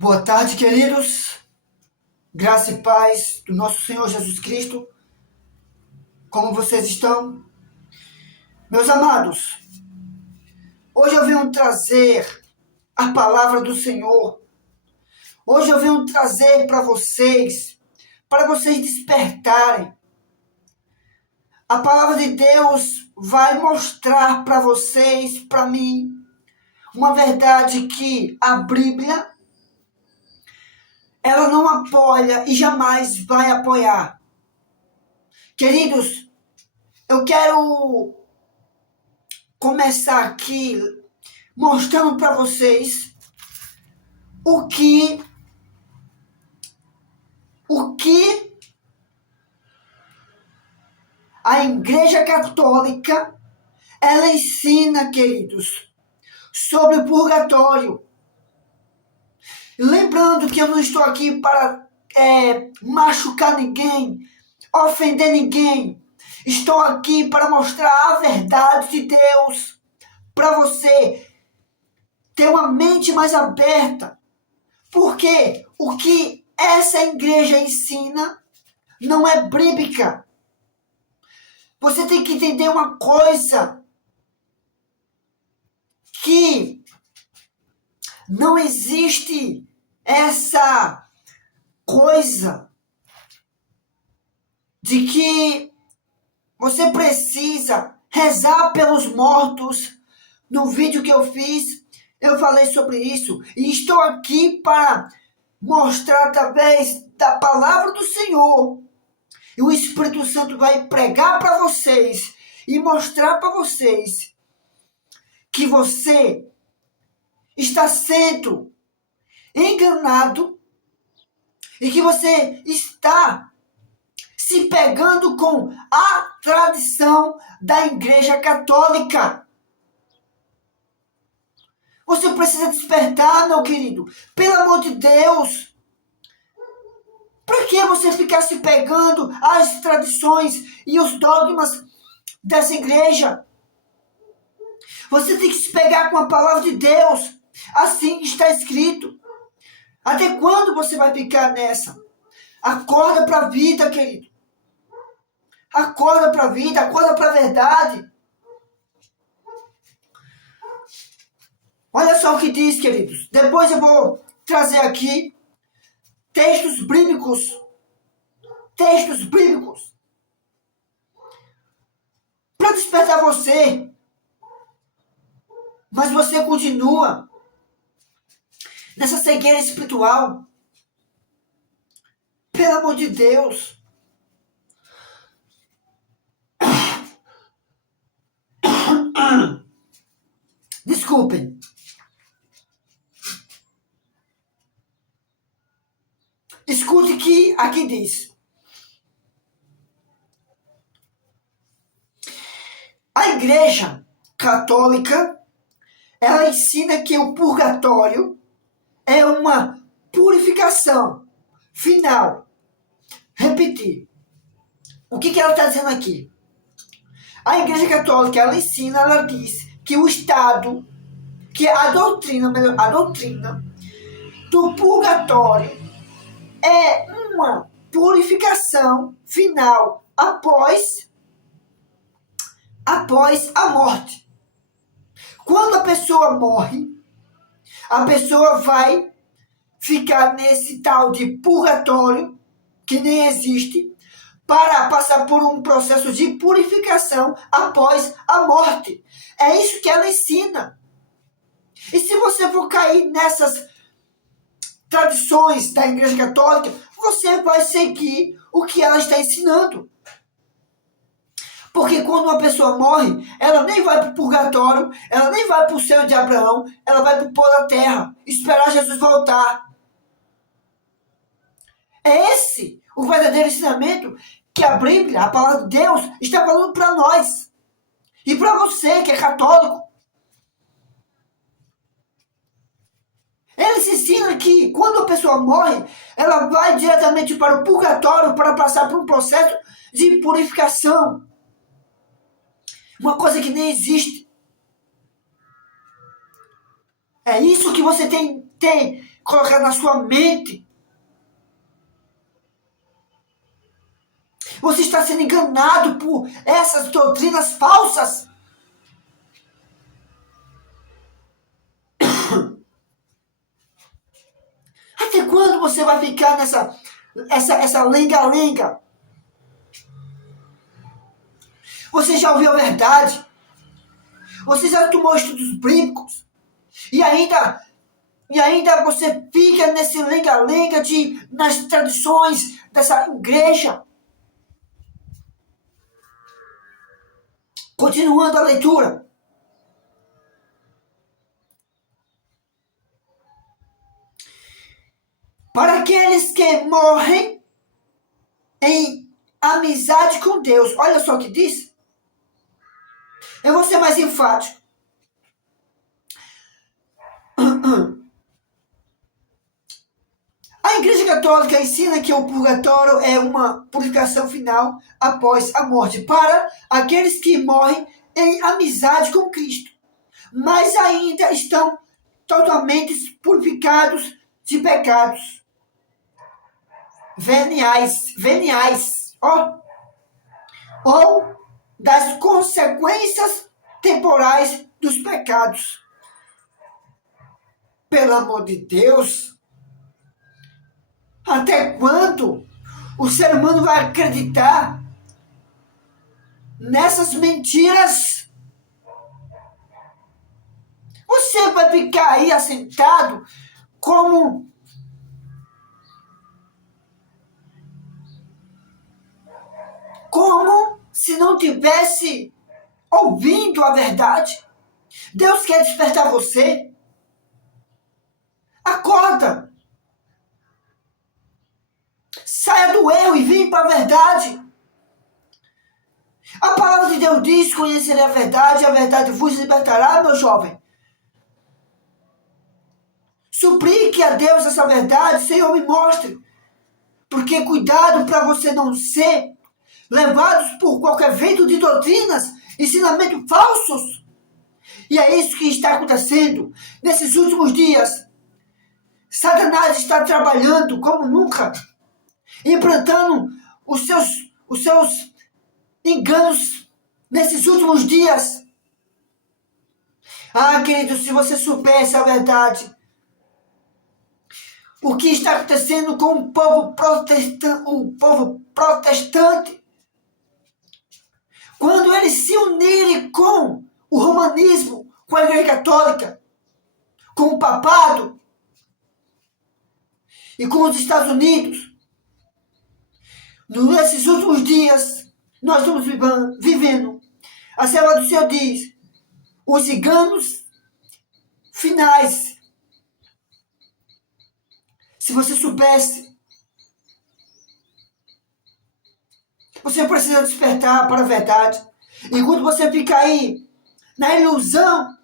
Boa tarde, queridos. Graça e paz do nosso Senhor Jesus Cristo. Como vocês estão? Meus amados, hoje eu venho trazer a palavra do Senhor. Hoje eu venho trazer para vocês despertarem. A palavra de Deus vai mostrar para vocês, para mim, uma verdade que a Bíblia ela não apoia e jamais vai apoiar. Queridos, eu quero começar aqui mostrando para vocês o que a Igreja Católica ela ensina, queridos, sobre o purgatório. Lembrando que eu não estou aqui para machucar ninguém, ofender ninguém. Estou aqui para mostrar a verdade de Deus para você ter uma mente mais aberta. Porque o que essa igreja ensina não é bíblica. Você tem que entender uma coisa, que não existe essa coisa de que você precisa rezar pelos mortos. No vídeo que eu fiz, eu falei sobre isso. E estou aqui para mostrar através da palavra do Senhor. E o Espírito Santo vai pregar para vocês e mostrar para vocês que você está sendo enganado e que você está se pegando com a tradição da Igreja Católica. Você precisa despertar, meu querido. Pelo amor de Deus. Para que você ficar se pegando às tradições e os dogmas dessa igreja? Você tem que se pegar com a palavra de Deus. Assim está escrito. Até quando você vai ficar nessa? Acorda para a vida, querido. Acorda para a vida, acorda para a verdade. Olha só o que diz, queridos. Depois eu vou trazer aqui textos bíblicos. Textos bíblicos. Para despertar você. Mas você continua nessa cegueira espiritual. Pelo amor de Deus. Desculpem. Escute que aqui diz. A Igreja Católica, ela ensina que o purgatório é uma purificação final. Repetir. O que ela está dizendo aqui? A Igreja Católica, ela ensina, ela diz que o estado, que a doutrina do purgatório é uma purificação final após a morte. Quando a pessoa morre, a pessoa vai ficar nesse tal de purgatório, que nem existe, para passar por um processo de purificação após a morte. É isso que ela ensina. E se você for cair nessas tradições da Igreja Católica, você vai seguir o que ela está ensinando. Porque quando uma pessoa morre, ela nem vai para o purgatório, ela nem vai para o céu de Abraão, ela vai para o pó da terra, esperar Jesus voltar. É esse o verdadeiro ensinamento que a Bíblia, a palavra de Deus, está falando para nós. E para você que é católico. Eles ensinam que quando a pessoa morre, ela vai diretamente para o purgatório para passar por um processo de purificação. Uma coisa que nem existe. É isso que você tem colocar na sua mente. Você está sendo enganado por essas doutrinas falsas. Até quando você vai ficar essa lenga-lenga? Você já ouviu a verdade? Você já tomou estudos bíblicos? E ainda você fica nesse lenga-lenga nas tradições dessa igreja. Continuando a leitura. Para aqueles que morrem em amizade com Deus. Olha só o que diz. Eu vou ser mais enfático. A Igreja Católica ensina que o purgatório é uma purificação final após a morte para aqueles que morrem em amizade com Cristo, mas ainda estão totalmente purificados de pecados veniais, ou das consequências temporais dos pecados. Pelo amor de Deus, até quando o ser humano vai acreditar nessas mentiras? Você vai ficar aí assentado como se não tivesse ouvindo a verdade. Deus quer despertar você. Acorda. Saia do erro e vem para a verdade. A palavra de Deus diz: conhecerei a verdade vos libertará, meu jovem. Suplique a Deus essa verdade, Senhor, me mostre. Porque cuidado para você não ser levados por qualquer vento de doutrinas, ensinamentos falsos. E é isso que está acontecendo nesses últimos dias. Satanás está trabalhando como nunca, implantando os seus enganos nesses últimos dias. Ah, querido, se você soubesse a verdade, o que está acontecendo com o povo protestante, quando eles se unirem com o romanismo, com a Igreja Católica, com o papado e com os Estados Unidos, nesses últimos dias, nós estamos vivendo. A Serva do Senhor diz: os enganos finais. Se você soubesse, você precisa despertar para a verdade. Enquanto você fica aí na ilusão,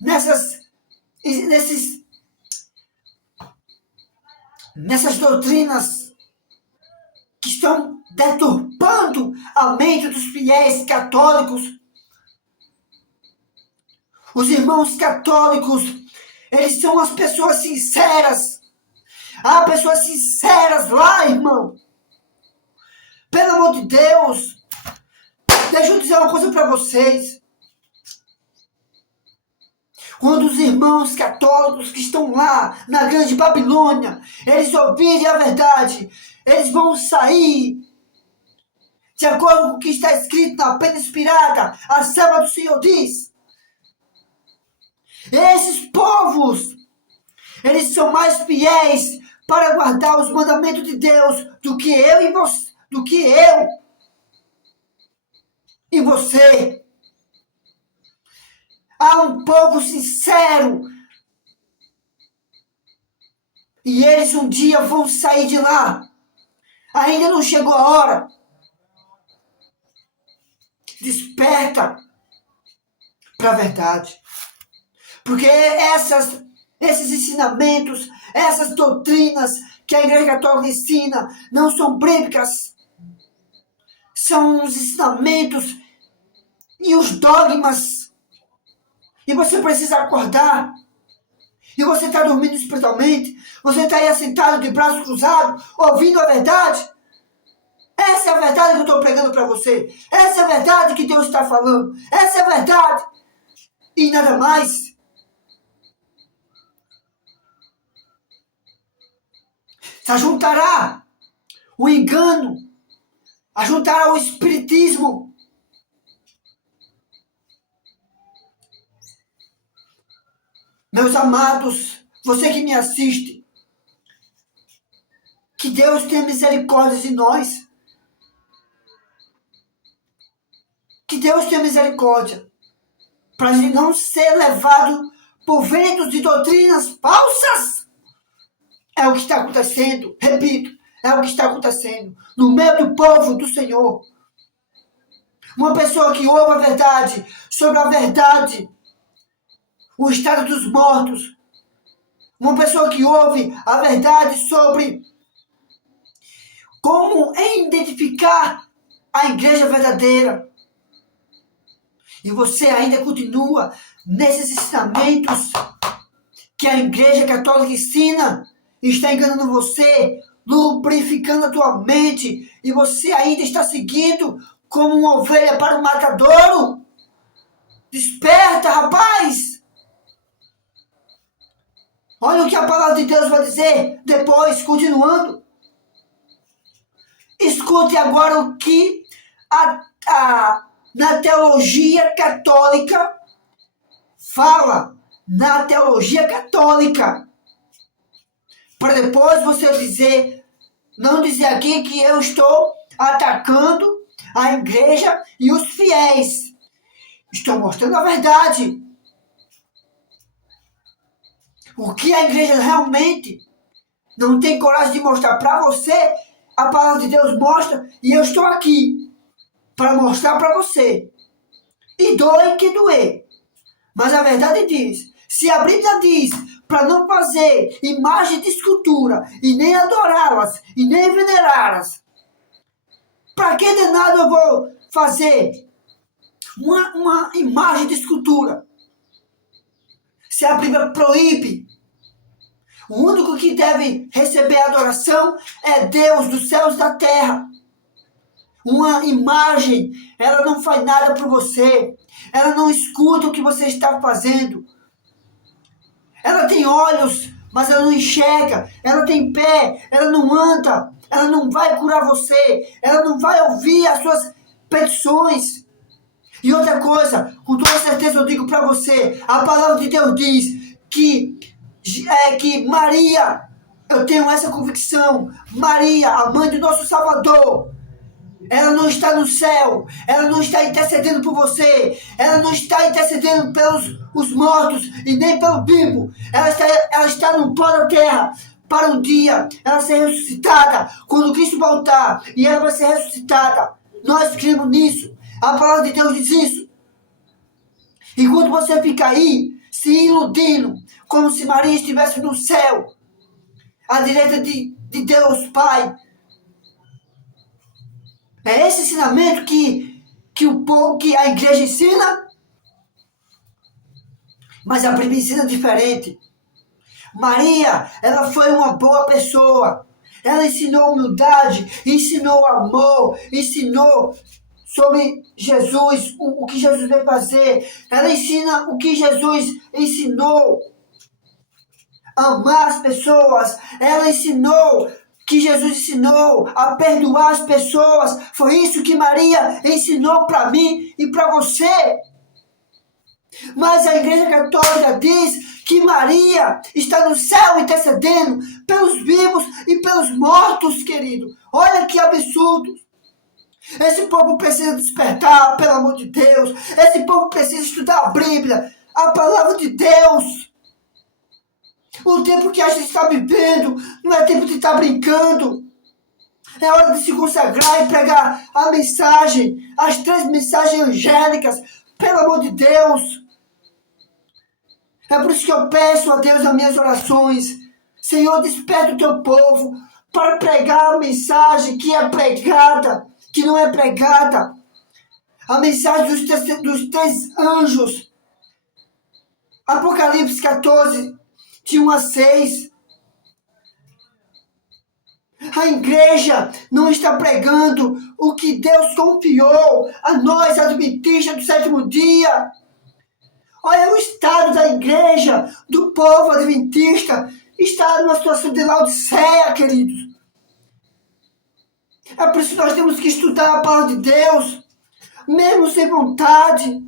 nessas doutrinas que estão deturpando a mente dos fiéis católicos. Os irmãos católicos, eles são as pessoas sinceras. Há pessoas sinceras lá, irmão. Pelo amor de Deus. Deixa eu dizer uma coisa para vocês. Quando os irmãos católicos que estão lá na grande Babilônia, eles ouvirem a verdade, eles vão sair de acordo com o que está escrito na Pedra Inspirada. A Serva do Senhor diz: esses povos, eles são mais fiéis para guardar os mandamentos de Deus do que eu e você. Há um povo sincero. E eles um dia vão sair de lá. Ainda não chegou a hora. Desperta para a verdade. Porque esses ensinamentos, essas doutrinas que a Igreja Católica ensina, não são bíblicas. São os ensinamentos e os dogmas. E você precisa acordar E você está dormindo espiritualmente? Você está aí assentado de braços cruzados, ouvindo a verdade? Essa é a verdade que eu estou pregando para você. Essa é a verdade que Deus está falando. Essa é a verdade. E nada mais. Se ajuntará o engano, ajuntará o espiritismo. Meus amados, você que me assiste, que Deus tenha misericórdia de nós. Que Deus tenha misericórdia para a gente não ser levado por ventos de doutrinas falsas. É o que está acontecendo, repito, é o que está acontecendo no meio do povo do Senhor. Uma pessoa que ouve a verdade sobre a verdade, o estado dos mortos. Uma pessoa que ouve a verdade sobre como identificar a igreja verdadeira. E você ainda continua nesses ensinamentos que a igreja católica ensina e está enganando você, lubrificando a tua mente, e você ainda está seguindo como uma ovelha para o matadouro. Desperta, rapaz! Olha o que a palavra de Deus vai dizer depois, continuando. Escute agora o que na teologia católica fala. Na teologia católica. Para depois você dizer, não dizer aqui que eu estou atacando a igreja e os fiéis. Estou mostrando a verdade. O que a igreja realmente não tem coragem de mostrar para você, a palavra de Deus mostra, e eu estou aqui para mostrar para você. E doe que doer. Mas a verdade diz, se a Bíblia diz para não fazer imagem de escultura, e nem adorá-las, e nem venerá-las, para que de nada eu vou fazer uma imagem de escultura? Se a Bíblia proíbe, o único que deve receber adoração é Deus dos céus e da terra. Uma imagem, ela não faz nada por você. Ela não escuta o que você está fazendo. Ela tem olhos, mas ela não enxerga. Ela tem pé, ela não anda. Ela não vai curar você. Ela não vai ouvir as suas petições. E outra coisa, com toda certeza eu digo para você, a palavra de Deus diz que Maria, eu tenho essa convicção, Maria, a mãe do nosso Salvador, ela não está no céu, ela não está intercedendo por você, ela não está intercedendo pelos os mortos e nem pelo vivo, ela está no pó da terra, para um dia ela ser ressuscitada, quando Cristo voltar, e ela vai ser ressuscitada. Nós cremos nisso, a palavra de Deus diz isso. Enquanto você fica aí, se iludindo, como se Maria estivesse no céu, à direita de Deus Pai. É esse ensinamento que a igreja ensina, mas a Bíblia ensina diferente. Maria, ela foi uma boa pessoa. Ela ensinou humildade, ensinou amor, ensinou sobre Jesus, o que Jesus veio fazer. Ela ensina o que Jesus ensinou. Amar as pessoas. Ela ensinou que Jesus ensinou a perdoar as pessoas. Foi isso que Maria ensinou para mim e para você. Mas a Igreja Católica diz que Maria está no céu intercedendo pelos vivos e pelos mortos, querido. Olha que absurdo. Esse povo precisa despertar, pelo amor de Deus. Esse povo precisa estudar a Bíblia, a palavra de Deus. O tempo que a gente está vivendo não é tempo de estar brincando. É hora de se consagrar e pregar a mensagem, as 3 mensagens angélicas, pelo amor de Deus. É por isso que eu peço a Deus nas minhas orações. Senhor, desperta o teu povo para pregar a mensagem que é pregada, que não é pregada. A mensagem dos 3 anjos. Apocalipse 14, de 1 a 6. A igreja não está pregando o que Deus confiou a nós, adventistas do sétimo dia. Olha o estado da igreja, do povo adventista, está numa situação de Laodiceia, queridos. É por isso que nós temos que estudar a palavra de Deus, mesmo sem vontade.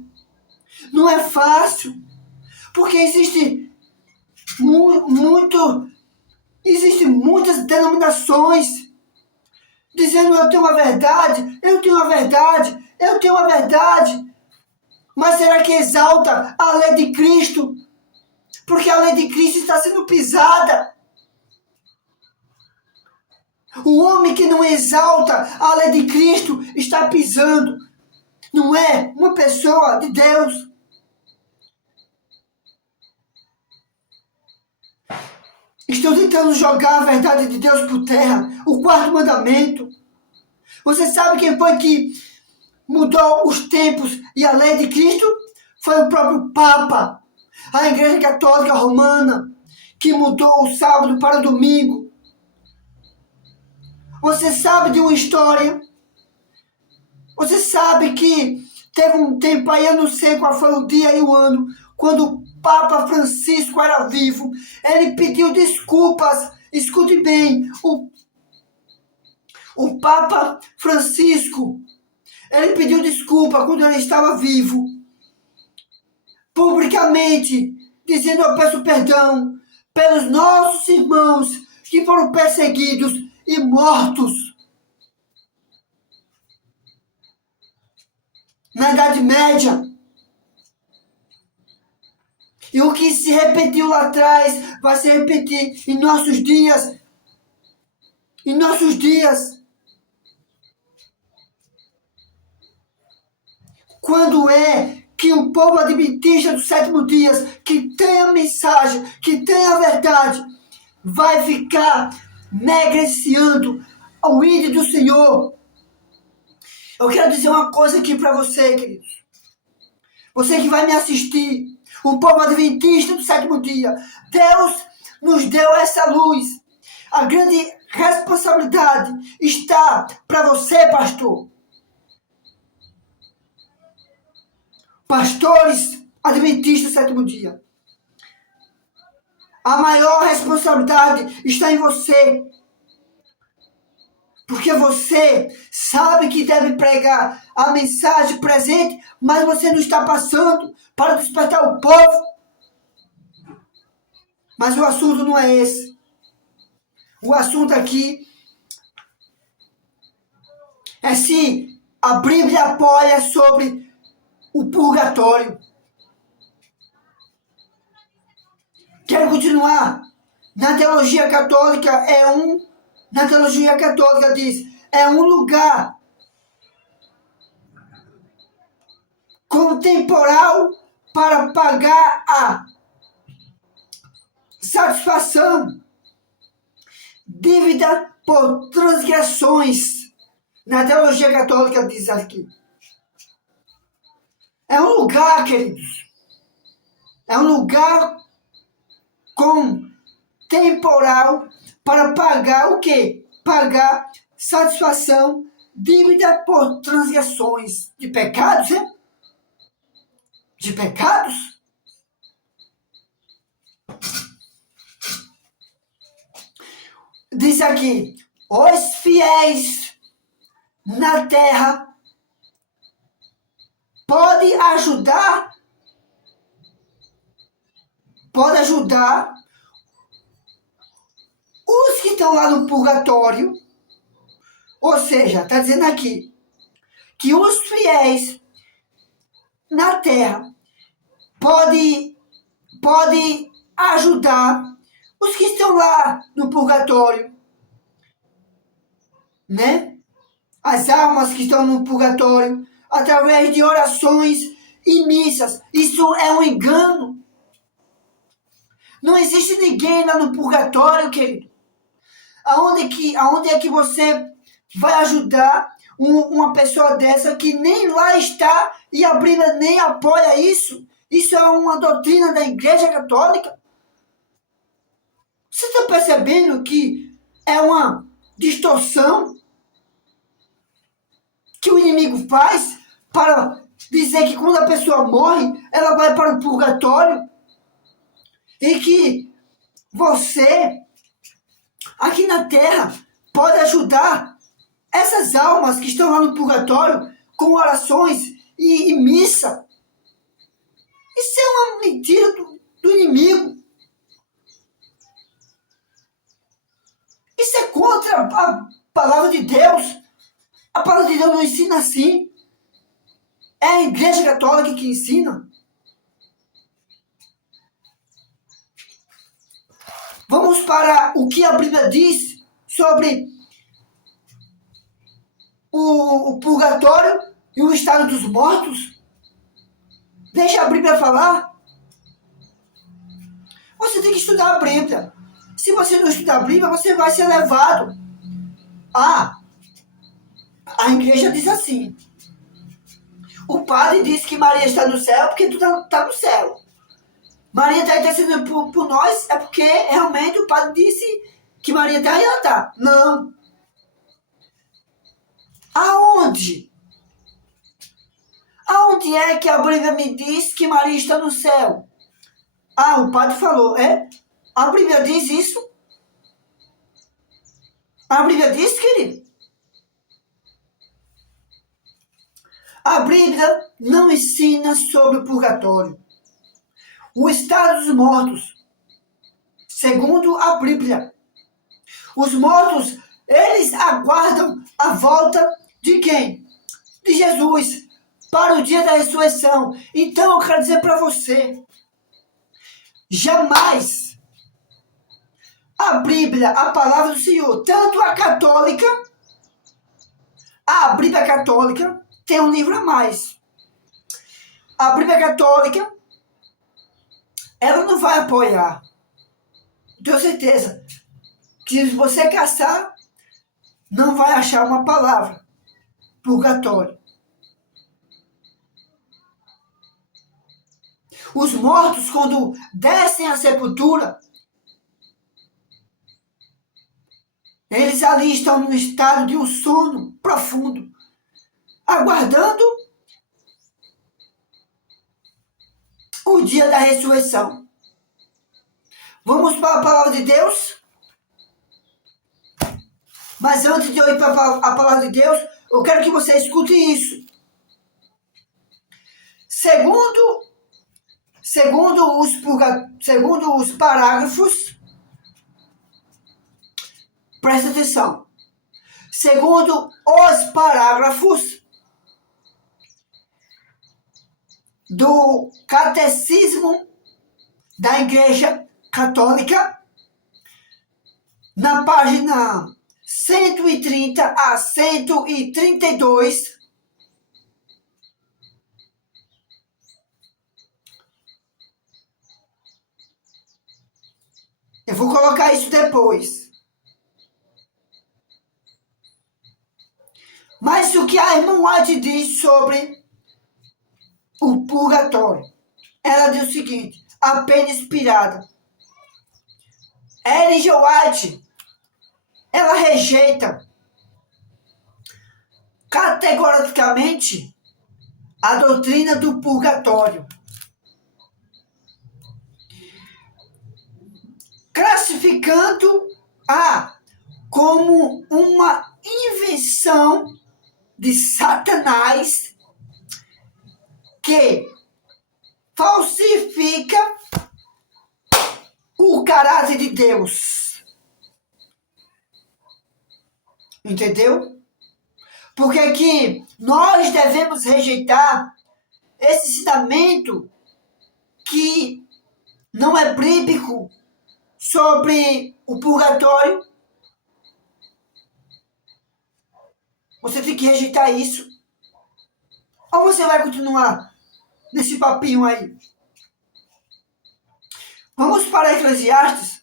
Não é fácil, porque existem muitas denominações dizendo eu tenho uma verdade, eu tenho uma verdade, eu tenho uma verdade. Mas será que exalta a lei de Cristo? Porque a lei de Cristo está sendo pisada. O homem que não exalta a lei de Cristo está pisando. Não é uma pessoa de Deus. Estão tentando jogar a verdade de Deus por terra. O quarto mandamento. Você sabe quem foi que mudou os tempos e a lei de Cristo? Foi o próprio Papa. A Igreja Católica Romana, que mudou o sábado para o domingo. Você sabe de uma história? Você sabe que teve um tempo aí, eu não sei qual foi o dia e o ano, quando o Papa Francisco era vivo, ele pediu desculpas. Escute bem, o Papa Francisco, ele pediu desculpa quando ele estava vivo, publicamente, dizendo: eu peço perdão pelos nossos irmãos que foram perseguidos e mortos na Idade Média. E o que se repetiu lá atrás vai se repetir em nossos dias. Em nossos dias. Quando é que o povo adventista do sétimo dia, que tem a mensagem, que tem a verdade, vai ficar negligenciando o ídolo do Senhor? Eu quero dizer uma coisa aqui para você, queridos. Você que vai me assistir, o povo adventista do sétimo dia. Deus nos deu essa luz. A grande responsabilidade está para você, pastor. Pastores adventistas do sétimo dia. A maior responsabilidade está em você. Porque você sabe que deve pregar a mensagem presente, mas você não está passando para despertar o povo. Mas o assunto não é esse. O assunto aqui é se a Bíblia apoia sobre o purgatório. Quero continuar. Na teologia católica Na teologia católica diz, é um lugar contemporâneo para pagar a satisfação, dívida por transgressões. Na teologia católica diz aqui. É um lugar, queridos. É um lugar temporal para pagar o quê? Pagar satisfação, dívida por transgressões de pecados, hein? De pecados? Diz aqui, os fiéis na terra pode ajudar os que estão lá no purgatório. Ou seja, está dizendo aqui que os fiéis na terra pode ajudar os que estão lá no purgatório, né? As almas que estão no purgatório, através de orações e missas. Isso é um engano. Não existe ninguém lá no purgatório, querido. Aonde é que você vai ajudar uma pessoa dessa que nem lá está e a Bíblia nem apoia isso? Isso é uma doutrina da Igreja Católica. está percebendo que é uma distorção que o inimigo faz para dizer que quando a pessoa morre, ela vai para o purgatório e que você, aqui na Terra, pode ajudar essas almas que estão lá no purgatório com orações e missa. Isso é uma mentira do inimigo. Isso é contra a palavra de Deus. A palavra de Deus não ensina assim. É a Igreja Católica que ensina. Vamos para o que a Bíblia diz sobre o purgatório e o estado dos mortos. Deixa a Bíblia falar. Você tem que estudar a Bíblia. Se você não estudar a Bíblia, você vai ser levado. A igreja diz assim. O padre diz que Maria está no céu porque tu está no céu. Maria está intercedendo por nós é porque realmente o padre disse que Maria está e ela está. Não. Aonde? Aonde é que a Bíblia me diz que Maria está no céu? O padre falou, é? A Bíblia diz isso? A Bíblia diz, querido? A Bíblia não ensina sobre o purgatório. O estado dos mortos, segundo a Bíblia. Os mortos, eles aguardam a volta de quem? De Jesus, para o dia da ressurreição. Então eu quero dizer para você, jamais a Bíblia, a palavra do Senhor, tanto a católica, a Bíblia católica tem um livro a mais. A Bíblia católica, ela não vai apoiar. Tenho certeza que se você caçar, não vai achar uma palavra. Purgatório. Os mortos, quando descem à sepultura, eles ali estão num estado de um sono profundo, aguardando o dia da ressurreição. Vamos para a palavra de Deus? Mas antes de eu ir para a palavra de Deus, eu quero que você escute isso. Segundo os parágrafos, presta atenção. Segundo os parágrafos do Catecismo da Igreja Católica, na página 130 a 132, eu vou colocar isso depois. Mas o que a irmã White diz sobre o purgatório? Ela diz o seguinte, a pena inspirada. Ellen G. White, ela rejeita categoricamente a doutrina do purgatório, classificando-a como uma invenção de Satanás que falsifica o caráter de Deus. Entendeu? Porque que nós devemos rejeitar esse ensinamento que não é bíblico sobre o purgatório. Você tem que rejeitar isso. Ou você vai continuar nesse papinho aí? Vamos para Eclesiastes.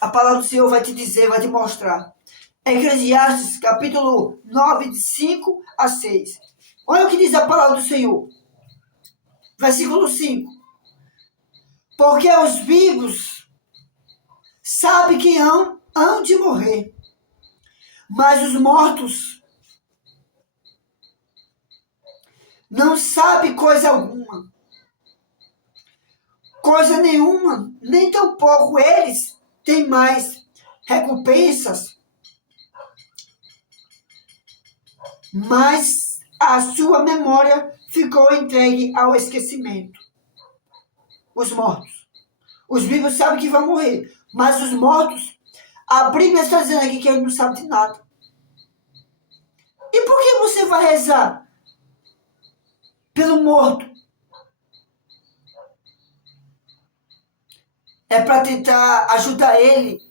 A palavra do Senhor vai te dizer, vai te mostrar. Eclesiastes, capítulo 9, de 5 a 6. Olha o que diz a palavra do Senhor. Versículo 5. Porque os vivos sabe que hão de morrer, mas os mortos não sabem coisa alguma, coisa nenhuma, nem tampouco eles têm mais recompensas, mas a sua memória ficou entregue ao esquecimento. Os mortos. Os vivos sabem que vão morrer, mas os mortos, a Bíblia está dizendo aqui que ele não sabe de nada. E por que você vai rezar pelo morto? É para tentar ajudar ele,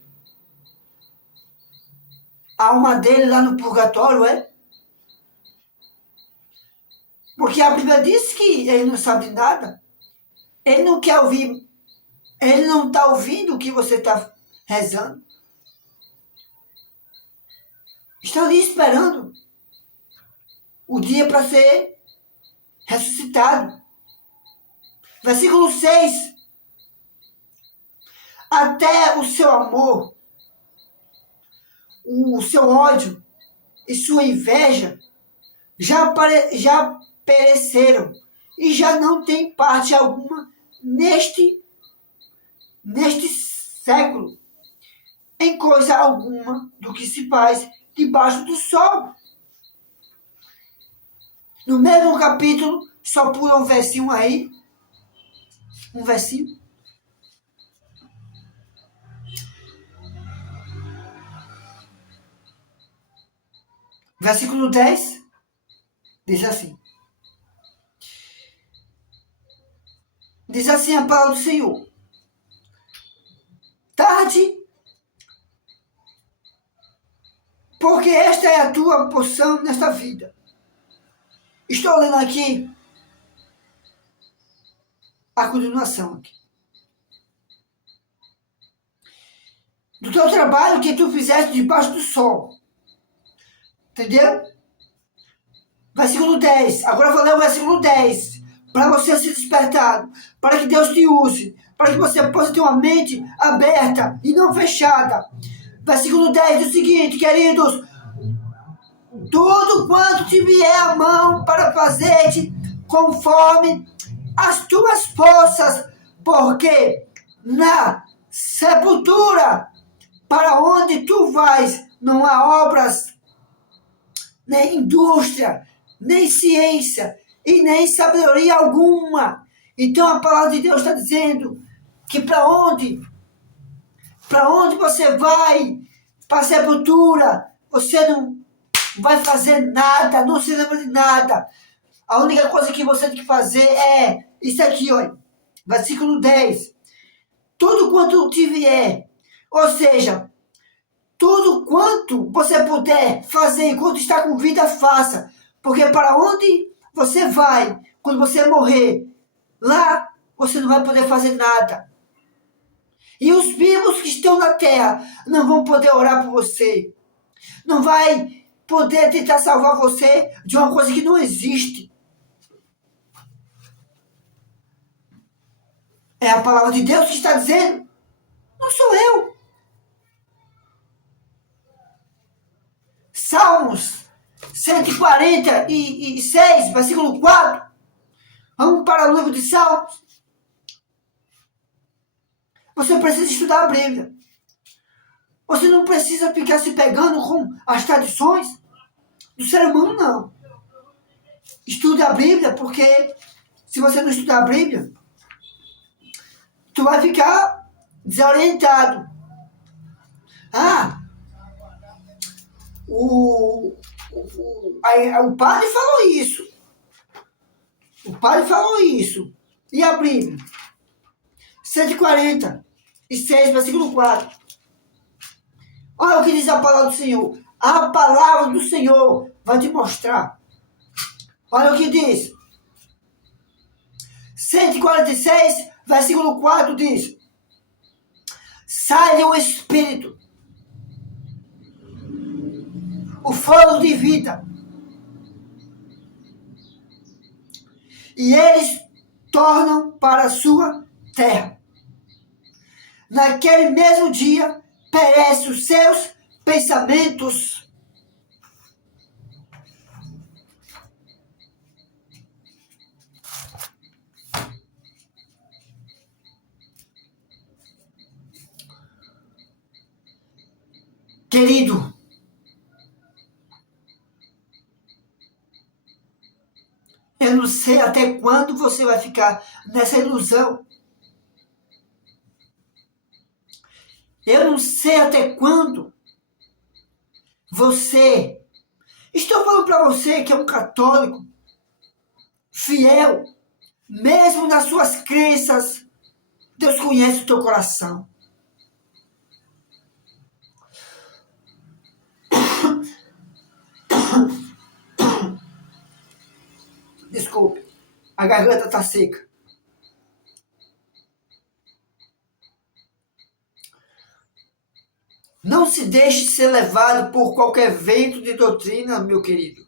a alma dele lá no purgatório, é? Porque a Bíblia diz que ele não sabe de nada. Ele não quer ouvir, ele não está ouvindo o que você está rezando. Está ali esperando o dia para ser ressuscitado. Versículo 6. Até o seu amor, o seu ódio e sua inveja já pereceram e já não tem parte alguma neste século em coisa alguma do que se faz debaixo do sol. No mesmo capítulo, só pula um versinho aí, um versinho. Versículo 10 diz assim. Diz assim a palavra do Senhor. Tarde, porque esta é a tua porção nesta vida. Estou lendo aqui a continuação aqui. Do teu trabalho que tu fizeste debaixo do sol. Entendeu? Versículo 10. Agora eu vou ler o versículo 10. Para você ser despertado. Para que Deus te use. Para que você possa ter uma mente aberta e não fechada. Versículo 10 diz o seguinte, queridos. Tudo quanto te vier à mão para fazer-te conforme as tuas forças. Porque na sepultura para onde tu vais não há obras, nem indústria, nem ciência e nem sabedoria alguma. Então a palavra de Deus está dizendo que para onde você vai, para a sepultura, você não vai fazer nada, não se lembra de nada. A única coisa que você tem que fazer é isso aqui, olha, versículo 10. Tudo quanto te vier, ou seja, tudo quanto você puder fazer enquanto está com vida, faça. Porque para onde você vai, quando você morrer, lá você não vai poder fazer nada. E os vivos que estão na terra não vão poder orar por você. Não vai poder tentar salvar você de uma coisa que não existe. É a palavra de Deus que está dizendo. Não sou eu. Salmos 146, versículo 4. Vamos para o livro de Salmos. Você precisa estudar a Bíblia. Você não precisa ficar se pegando com as tradições do ser humano, não. Estude a Bíblia, porque se você não estudar a Bíblia, tu vai ficar desorientado. O padre falou isso. O padre falou isso. E a Bíblia? 146, versículo 4. Olha o que diz a palavra do Senhor. A palavra do Senhor vai te mostrar. Olha o que diz. 146, versículo 4 diz. Sai o Espírito, o fogo de vida, e eles tornam para a sua terra. naquele mesmo dia, perecem os seus pensamentos. Querido, eu não sei até quando você vai ficar nessa ilusão. Eu não sei até quando você... Estou falando para você que é um católico fiel, mesmo nas suas crenças, Deus conhece o teu coração. Desculpe, a garganta está seca. Não se deixe ser levado por qualquer vento de doutrina, meu querido.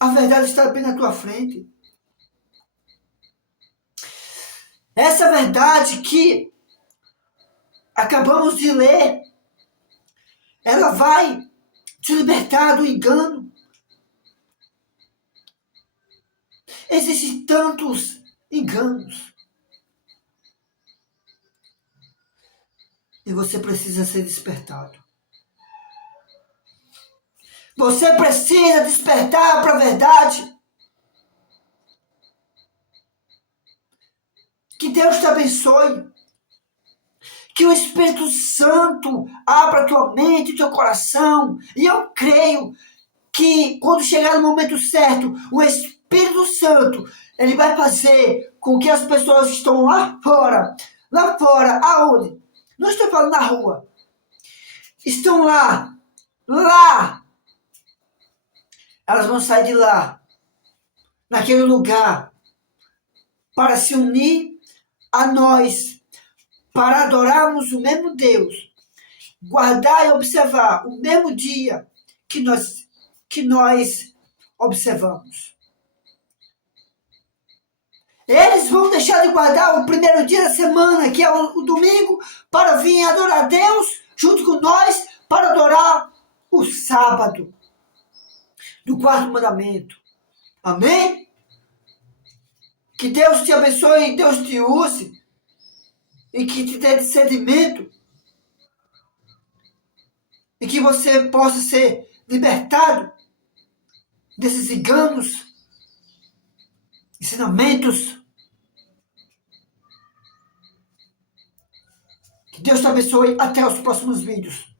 A verdade está bem na tua frente. Essa verdade que acabamos de ler, ela vai te libertar do engano. Existem tantos enganos. E você precisa ser despertado. Você precisa despertar para a verdade. Que Deus te abençoe. Que o Espírito Santo abra tua mente e teu coração. E eu creio que quando chegar no momento certo, o Espírito Santo, ele vai fazer com que as pessoas que estão lá fora, aonde? Não estou falando na rua. Estão lá. Elas vão sair de lá, naquele lugar, para se unir a nós, para adorarmos o mesmo Deus, guardar e observar o mesmo dia que nós observamos. Eles vão deixar de guardar o primeiro dia da semana, que é o domingo, para vir adorar a Deus junto com nós, para adorar o sábado do quarto mandamento. Amém? Que Deus te abençoe, Deus te use e que te dê discernimento e que você possa ser libertado desses enganos, ensinamentos. Que Deus te abençoe. Até os próximos vídeos.